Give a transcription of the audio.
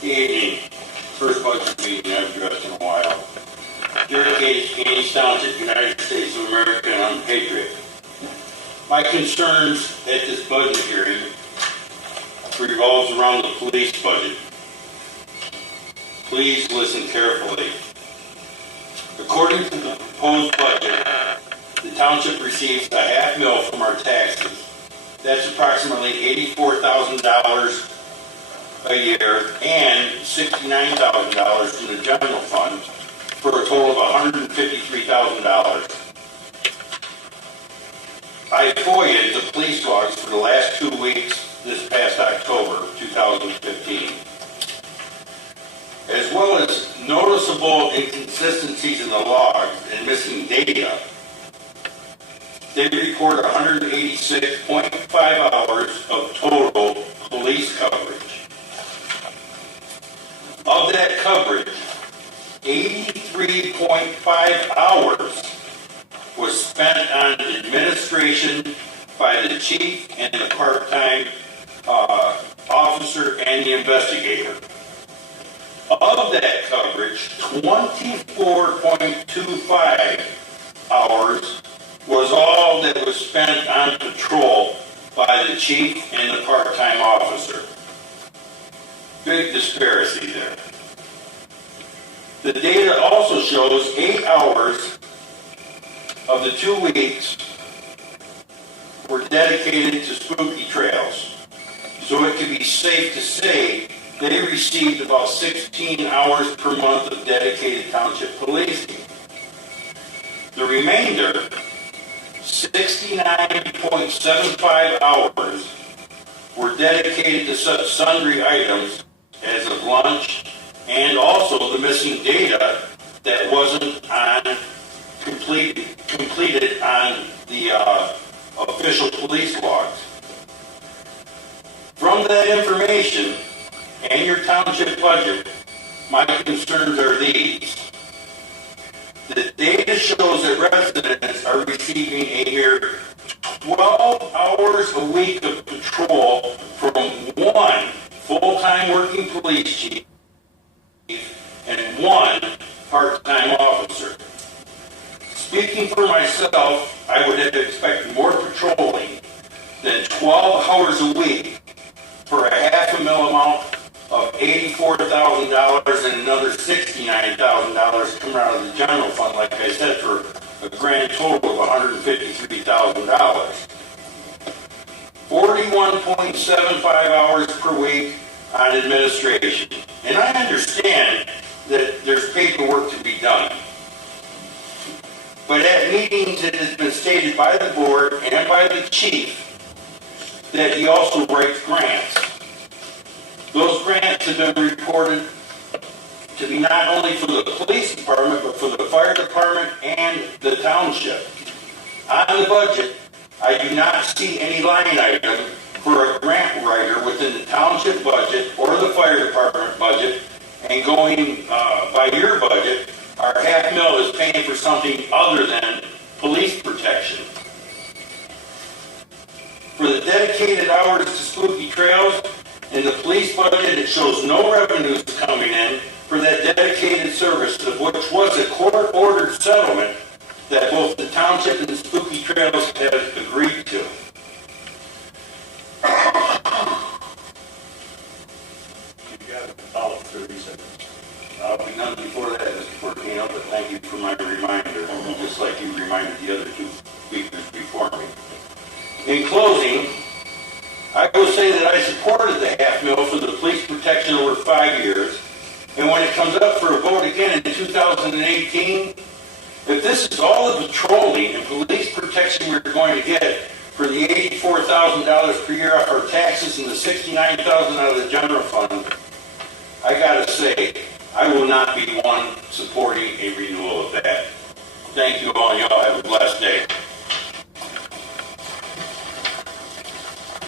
Evening. First budget meeting I've addressed in a while. Dear Katich, Katich Township, United States of America, and I'm a patriot. My concerns at this budget hearing revolves around the police budget. Please listen carefully. According to the proposed budget, the township receives a $500,000 from our taxes. That's approximately $84,000 a year and $69,000 from the general fund for a total of $153,000. I FOIA'd the police logs for the last 2 weeks this past October 2015. As well as noticeable inconsistencies in the logs and missing data, they report 186.5 hours of total police coverage. Of that coverage, 83.5 hours was spent on administration by the chief and the part-time officer and the investigator. Of that coverage, 24.25 hours was all that was spent on patrol by the chief and the part-time officer. Big disparity there. The data also shows 8 hours of the 2 weeks were dedicated to spooky trails. So it can be safe to say they received about 16 hours per month of dedicated township policing. The remainder, 69.75 hours, were dedicated to such sundry items as of lunch and also the missing data that wasn't completed on the official police logs. From that information and your township budget, my concerns are these. The data shows that residents are receiving a mere 12 hours a week of patrol from one full-time working police chief and one part-time officer. Speaking for myself, I would have expected more patrolling than 12 hours a week for a $500,000 amount of $84,000 and another $69,000 coming out of the general fund, like I said, for a grand total of $153,000. 41.75 hours per week on administration. And I understand that there's paperwork to be done. But at meetings, it has been stated by the board and by the chief that he also writes grants. Those grants have been reported to be not only for the police department, but for the fire department and the township. On the budget, I do not see any line item for a grant writer within the township budget or the fire department budget, and going by your budget, our $500,000 is paying for something other than police protection. For the dedicated hours to spooky trails, in the police budget, it shows no revenues coming in for that dedicated service, which was a court-ordered settlement that both the township and the spooky trails have agreed to. You've got about 30 seconds. I'll be done before that, Mr. Portino, but thank you for my reminder, just like you reminded the other two speakers before me. In closing, I will say that I supported the $500,000 for the police protection over 5 years, and when it comes up for a vote again in 2018, if this is all the patrolling and police protection we're going to get for the $84,000 per year off our taxes and the $69,000 out of the general fund, I gotta say, I will not be one supporting a renewal of that. Thank you all, and y'all have a blessed day.